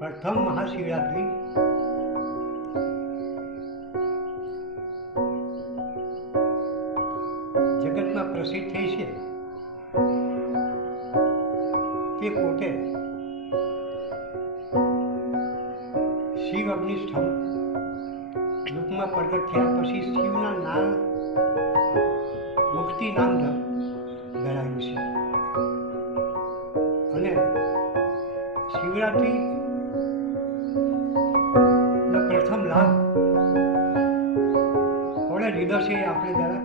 પ્રથમ મહાશિવરાત્રિ જગતમાં પ્રસિદ્ધ થઈ છે તે પોતે શિવ અગ્નિસ્તંભ રૂપમાં પ્રગટ થયા પછી શિવના નામ મુક્તિ નામ ધરાયું છે અને શિવરાત્રિ નો પ્રથમ લાભ કોણે લીધો છે એ આપણે દ્વારા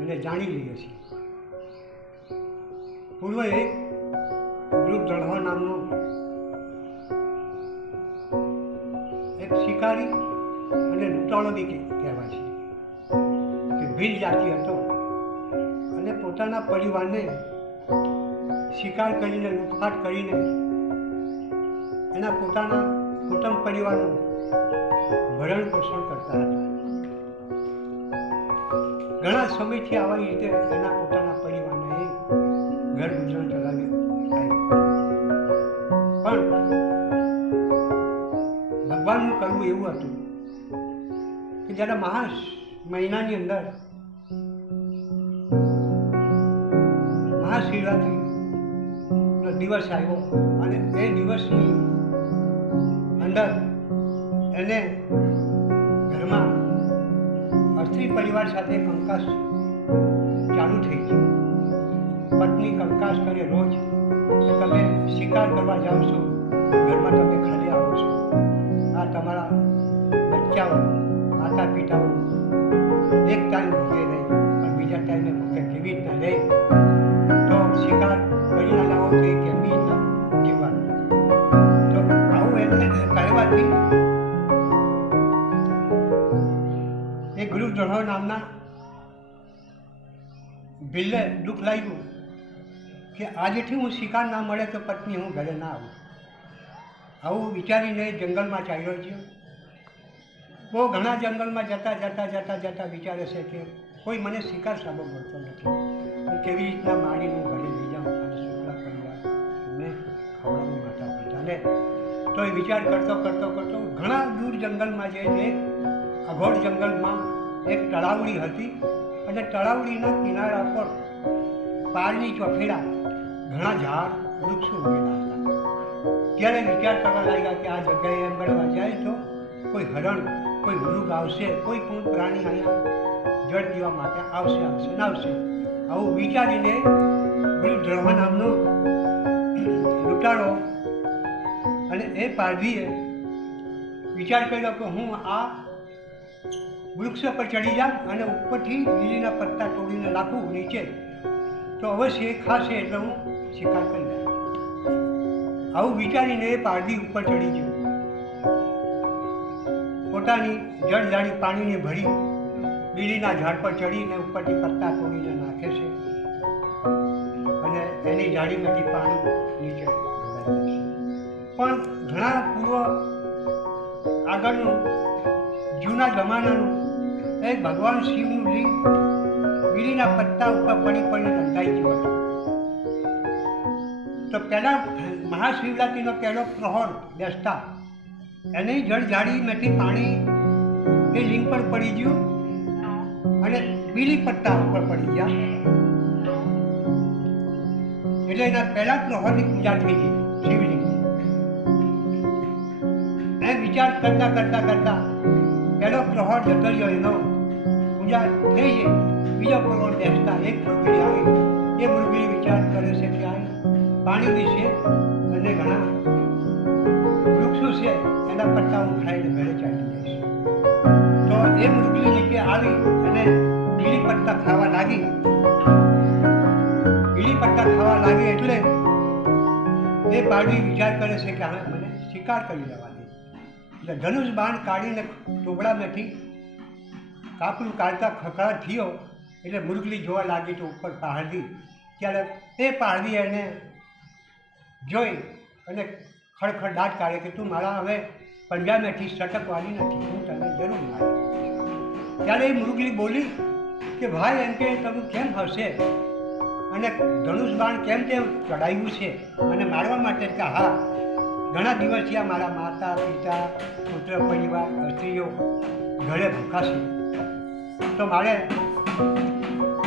એને જાણી લઈએ છીએ. પૂર્વ એક ધ્રુવ દળવા નામનો એક શિકારી અને લૂંટાળો બી કહેવાય છે કે ભીલ જાતિ હતો અને પોતાના પરિવારને શિકાર કરીને લૂંટફાટ કરીને એના પોતાના કુટુંબ પરિવારનું ભરણ પોષણ કરતા હતા. ઘણા સમયથી આવા રીતે એના પોતાના પરિવારને એ ઘર ગુજરાન ચલાવી પણ ભગવાનનું કરવું એવું હતું કે જ્યારે મહિનાની અંદર મહાશિવરાત્રિનો દિવસ આવ્યો અને એ દિવસની અંદર એને ઘરમાં અસ્ત્રી પરિવાર સાથે કંકાસ ચાલુ થઈ ગયું. પત્ની કંકાસ કરે રોજ તમે શિકાર કરવા જાઓ છો, ઘરમાં તમે ખાલી આવો છો, આ તમારા બચ્ચાઓ માતા પિતાઓ એક ટાઈમ ભૂખે રહે પણ બીજા ટાઈમે ભૂખે કેવી રીતના રહે, તો શિકાર કરીને લાવો તો એ કેવી રીતના જીવવાનું. તો આવું એમને કહેવાથી એ ગુરુ દ્રોહ નામના ભીલને દુઃખ લાગ્યું કે આજેથી હું શિકાર ના મળે તો પત્ની હું ઘરે ના આવું. આવું વિચારીને જંગલમાં ચાલ્યો ગયો. બહુ ઘણા જંગલમાં જતા વિચારે છે કે કોઈ મને શિકાર સાબો મળતો નથી, હું કેવી રીતના મારીને ઘરે લઈ જાઉં અને છોકરા પરિવારને ખવડાવું માતા પિતાને. તો એ વિચાર કરતો ઘણા દૂર જંગલમાં જઈને અઘોર જંગલમાં એક તળાવડી હતી અને તળાવડીના કિનારા પર પારની ચોફેરા ઘણા ઝાડ વૃક્ષો ઉગેલા હતા. ત્યારે વિચાર કરવા લાગ્યા કે આ જગ્યાએ એમ ગણવા જાય તો કોઈ હરણ, કોઈ મૃગ આવશે, કોઈ પણ પ્રાણી અહીંયા જળ પીવા માટે આવશે. આવું વિચારીને ગુરુ દ્રોહ નામનો લૂંટાળો અને એ પારધીએ વિચાર કર્યો કે હું આ વૃક્ષ પર ચડી જાઉં અને ઉપરથી લીલીના પત્તા તોડીને નાખું નીચે તો અવશ્ય ખાશે એટલે હું શિકાર કરી લઉં. આવું વિચારીને એ પારધી ઉપર ચડી ગયો. પોતાની જળજાડી પાણીને ભરી લીલીના ઝાડ પર ચડીને ઉપરથી પત્તા તોડીને નાખે છે અને એની જાડીમાંથી પાણી નીચે ઢોળાય છે. પણ ઘણા પૂર્વ આગળનું જૂના જમાનાનું એ ભગવાન શિવનું લિંગ બીડીના પત્તા ઉપર પડીને રંધાઈ ગયું હતું. તો પહેલાં મહાશિવરાત્રિનો પહેલો પ્રહર બેસતા એની જળજાડીમાંથી પાણી એ લિંગ પર પડી ગયું અને બીડી પત્તા ઉપર પડી ગયા એટલે એના પહેલા પ્રહરની પૂજા થઈ ગઈ શિવલિંગની. એ વિચાર કરતા પહેલો પ્રહર જતો રહ્યો, એનો પૂજા થઈ ગઈ. બીજો પ્રહર બેસતા એક મૃગી આવી. એ મૃગી વિચાર કરે છે કે આ પાણી વિશે અને ઘણા વૃક્ષો છે એના પત્તા હું ખાઈને ઘરે ચાલી જઈશ. તો એ મૃગી નીચે આવી અને બીડી પત્તા ખાવા લાગી. એટલે એ પારડી વિચાર કરે છે કે હવે મને શિકાર કરી લેવા દે. એટલે ધનુષ બાણ કાઢીને ટોપડામાંથી કાપડું કાઢતા ખકડાટ થયો એટલે મૃગલી જોવા લાગી તો ઉપર પારડી. ત્યારે એ પારડી એને જોઈ અને ખડખડાટ કાઢે કે તું મારા હવે પંજાબમાંથી સટકવાની નથી, હું તને જરૂર મારી. ત્યારે એ મૃગલી બોલી કે ભાઈ એમ કે તમે કેમ હશે અને ધનુષ બાણ કેમ તેમ ચડાવ્યું છે અને મારવા માટે કે હા ઘણા દિવસ થયા મારા માતા પિતા પુત્ર પરિવાર સ્ત્રીઓ ઘરે ભૂખા છે, તો મારે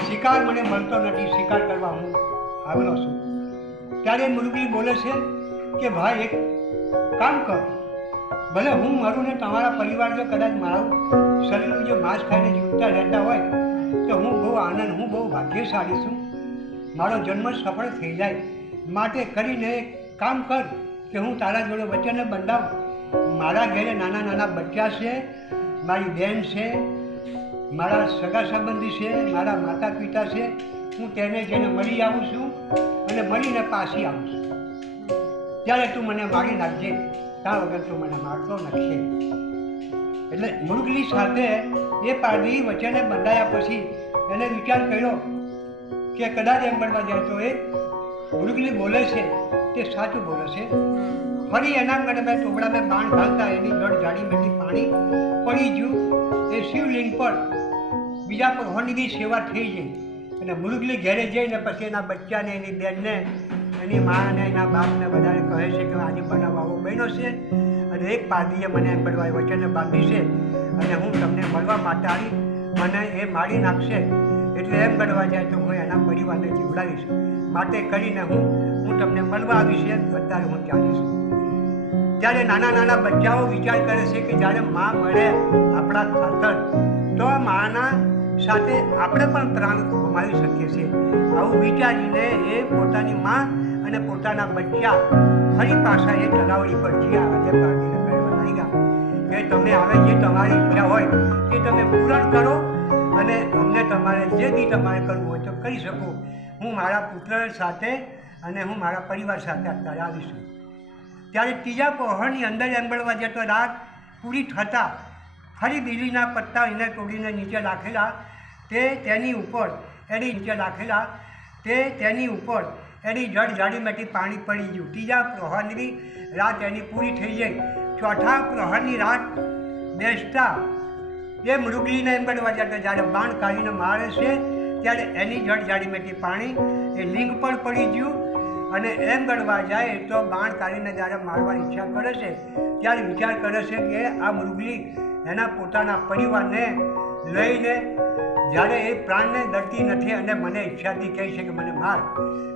શિકાર મને મળતો નથી, શિકાર કરવા હું આવેલો છું. ત્યારે મુરગી બોલે છે કે ભાઈ એક કામ કર, ભલે હું મરું ને તમારા પરિવાર જો કદાચ મારું શરીરનું જે માંસ ખાઈને જીવતા રહેતા હોય તો હું બહુ આનંદ, હું બહુ ભાગ્યશાળી છું, મારો જન્મ સફળ થઈ જાય. માટે કરીને એક કામ કર કે હું તારા જોડે વચન બંધાવું. મારા ઘરે નાના નાના બચ્ચા છે, મારી બહેન છે, મારા સગા સંબંધી છે, મારા માતા પિતા છે, હું તેને જેને મળી આવું છું અને મળીને પાછી આવું છું. ત્યારે તું મને મારી નાખજે, ત્યાં વગર તું મને મારતો નથી. એટલે મુરગલી સાથે એ પારધી વચને બંધાયા પછી એને વિચાર કર્યો કે કદાચ એમ બનવા જાય તો એ મુરગલી બોલે છે તે સાચું બોલે છે. ફરી એના ગળે ટોપડામાં બાણ ઘાલતા એની જળ જાડીમાંથી પાણી પડી ગયું. એ શિવલિંગ પર બીજા ભગવાનની સેવા થઈ ગઈ અને મુરગલી ઘેરે જઈને પછી એના બચ્ચાને, એની બહેનને, એની માને, એના બાપને બધાને કહે છે કે આજે બનાવવો બન્યો છે અને એક પારધીએ મને એમ બનવા વચને બાંધી છે અને હું તમને મળવા માટે આવી, મને એ મારી નાખશે એટલે એમ બનવા જાય તો હું એના પરિવારને જીવડાવીશ. માટે કરીને હું તમને મળવા આવી છે, અત્યારે હું ચાલીશ. ત્યારે નાના નાના બચ્ચાઓ વિચાર કરે છે કે જ્યારે મા મળે આપણા ખાતર તો માના સાથે આપણે પણ પ્રાણ ગુમાવી શકીએ છીએ. આવું વિચારીને એ પોતાની મા અને પોતાના બચ્ચા ફરી પાછા એ તલાવડી પર જ્યાં આજે પારધીને કહેવા લાગ્યા કે તમે હવે જે તમારી ઈચ્છા હોય એ તમે પૂરણ કરો અને અમને તમારે જે બી તમારે કરવું હોય તો કરી શકો. હું મારા પુત્ર સાથે અને હું મારા પરિવાર સાથે અત્યારે આવીશું. ત્યારે ત્રીજા પહોરની અંદર એંબળવા જતો રાત પૂરી થતાં ફરી બીલીના પત્તા એને તોડીને નીચે રાખેલા, તેની ઉપર એની નીચે રાખેલા, તેની ઉપર એની જળ જાડીમાંથી પાણી પડી ગયું. ત્રીજા પ્રહરની રાત એની પૂરી થઈ ગઈ. ચોથા પ્રહરની રાત બેસતા એ મૃગલીને એંબળવા જતા જ્યારે બાણ કાઢીને મારે છે ત્યારે એની જળ જાડીમાંથી પાણી એ લિંગ પર પડી ગયું અને એમ ગળવા જાય તો બાણ કાઢીને જ્યારે મારવાની ઈચ્છા કરે છે ત્યારે વિચાર કરે છે કે આ મૃગલી એના પોતાના પરિવારને લઈને જ્યારે એ પ્રાણને ડરતી નથી અને મને ઈચ્છાથી કહે છે કે મને માર,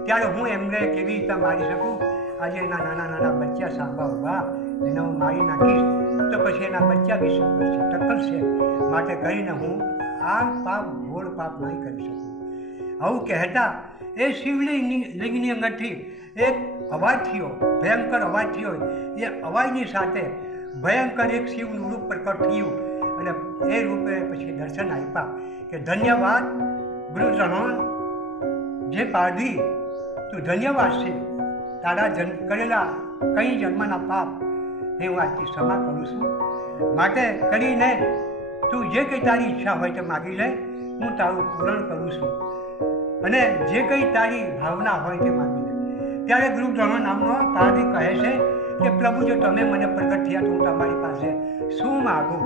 ત્યારે હું એમને કેવી રીતે મારી શકું? આજે એના નાના નાના બચ્ચા સાંભા ઉભા, એને હું મારી નાખીશ તો પછી એના બચ્ચા બી શું કરશે? ટકલશે. માટે કરીને હું આ પાપ, ઘોર પાપ નહીં કરી શકું. આવું કહેતા એ શિવલિંગની અંદરથી એક અવાજ થયો, ભયંકર અવાજ થયો. એ અવાજની સાથે ભયંકર એક શિવનું રૂપ પ્રકટ થયું અને એ રૂપે પછી દર્શન આપ્યા કે ધન્યવાદ ગુરુજનો, જે પારધી તું ધન્યવાદ છે, તારા કરેલા કઈ જન્મના પાપ એ હું આજથી ક્ષમા કરું છું. માટે કરીને તું જે કંઈ તારી ઈચ્છા હોય તે માગી લે, હું તારું પૂરણ કરું છું અને જે કંઈ તારી ભાવના હોય તે માગી લે. ત્યારે ગુરુજનો નામનો પારધી કહે છે કે પ્રભુ જો તમે મને પ્રગટ થયા તો હું તમારી પાસે શું માગું?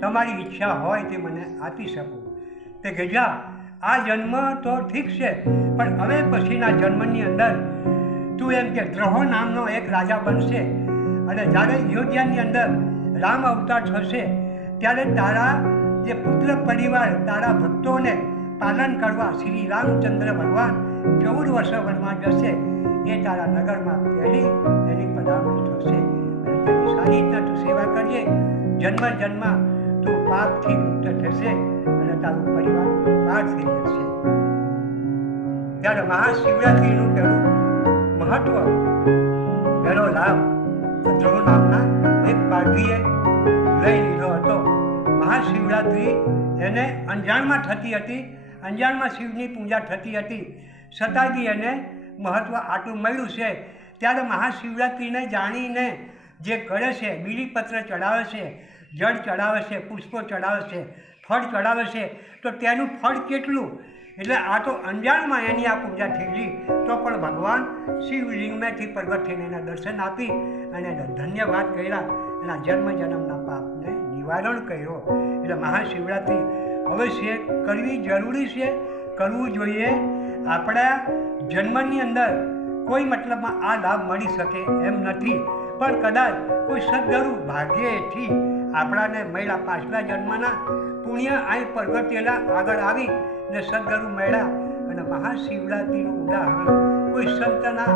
તમારી ઈચ્છા હોય તે મને આપી શકું. તે ગજા આ જન્મ તો ઠીક છે, પણ હવે પછીના જન્મની અંદર તું એમ કે દ્રોહ નામનો એક રાજા બનશે અને જ્યારે અયોધ્યાની અંદર રામ અવતાર થશે ત્યારે તારા જે પુત્ર પરિવાર, તારા ભક્તોને પાલન કરવા શ્રી રામચંદ્ર ભગવાન 14 વર્ષ વનમાં જશે. એ તારા નગરમાં પહેલી એની પધારણી થશે અને તેની સારી રીતના તું સેવા કરજે. જન્મ જન્મ તું પાપથી મુક્ત થશે અને તારું પરિવાર પાર થઈ જશે. ત્યારે મહાશિવરાત્રિનું પહેલું મહત્વ, પહેલો લાભ ધ્રુવ નામના એક પારધીએ લઈ લીધો હતો. મહાશિવરાત્રિ એને અંજાણમાં થતી હતી, અંજાણમાં શિવની પૂજા થતી હતી, છતાં બી એને મહત્વ આટલું મળ્યું છે. ત્યારે મહાશિવરાત્રિને જાણીને જે કરે છે, બીલીપત્ર ચડાવે છે, જળ ચડાવે છે, પુષ્પો ચડાવે છે, ફળ ચડાવે છે, તો તેનું ફળ કેટલું? એટલે આ તો અંજાણમાં એની આ પૂજા થયેલી, તો પણ ભગવાન શિવલિંગમાંથી પ્રગટ થઈને એના દર્શન આપી અને એને ધન્યવાદ કર્યા, એના જન્મ જન્મના પાપને નિવારણ કર્યો. એટલે મહાશિવરાત્રિ અવશ્ય કરવી જરૂરી છે, કરવું જોઈએ. આપણા જન્મની અંદર કોઈ મતલબમાં આ લાભ મળી શકે એમ નથી, પણ કદાચ કોઈ સદગુરુ ભાગ્યેથી આપણાને મળ્યા, પાછલા જન્મના પુણ્ય અહીં પ્રગટેલા આગળ આવી ને સદગુરુ મળ્યા અને મહાશિવરાત્રિનું ઉદાહરણ કોઈ સંતના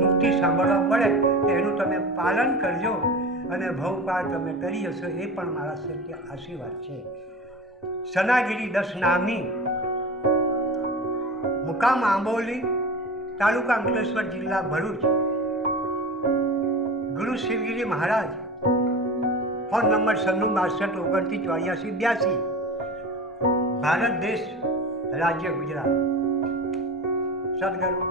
મુક્તિ સાંભળવા મળે તો એનું તમે પાલન કરજો અને ભવપાર તમે કરી હશો, એ પણ મારા સત્ય આશીર્વાદ છે. સનાગીરી 10 નામી, મુકામ આંબોલી, તાલુકા અંકલેશ્વર, જિલ્લા ભરૂચ. ગુરુ શિવગીરી મહારાજ. Phone number 9662298482. ભારત દેશ, રાજ્ય ગુજરાત. સદગુરુ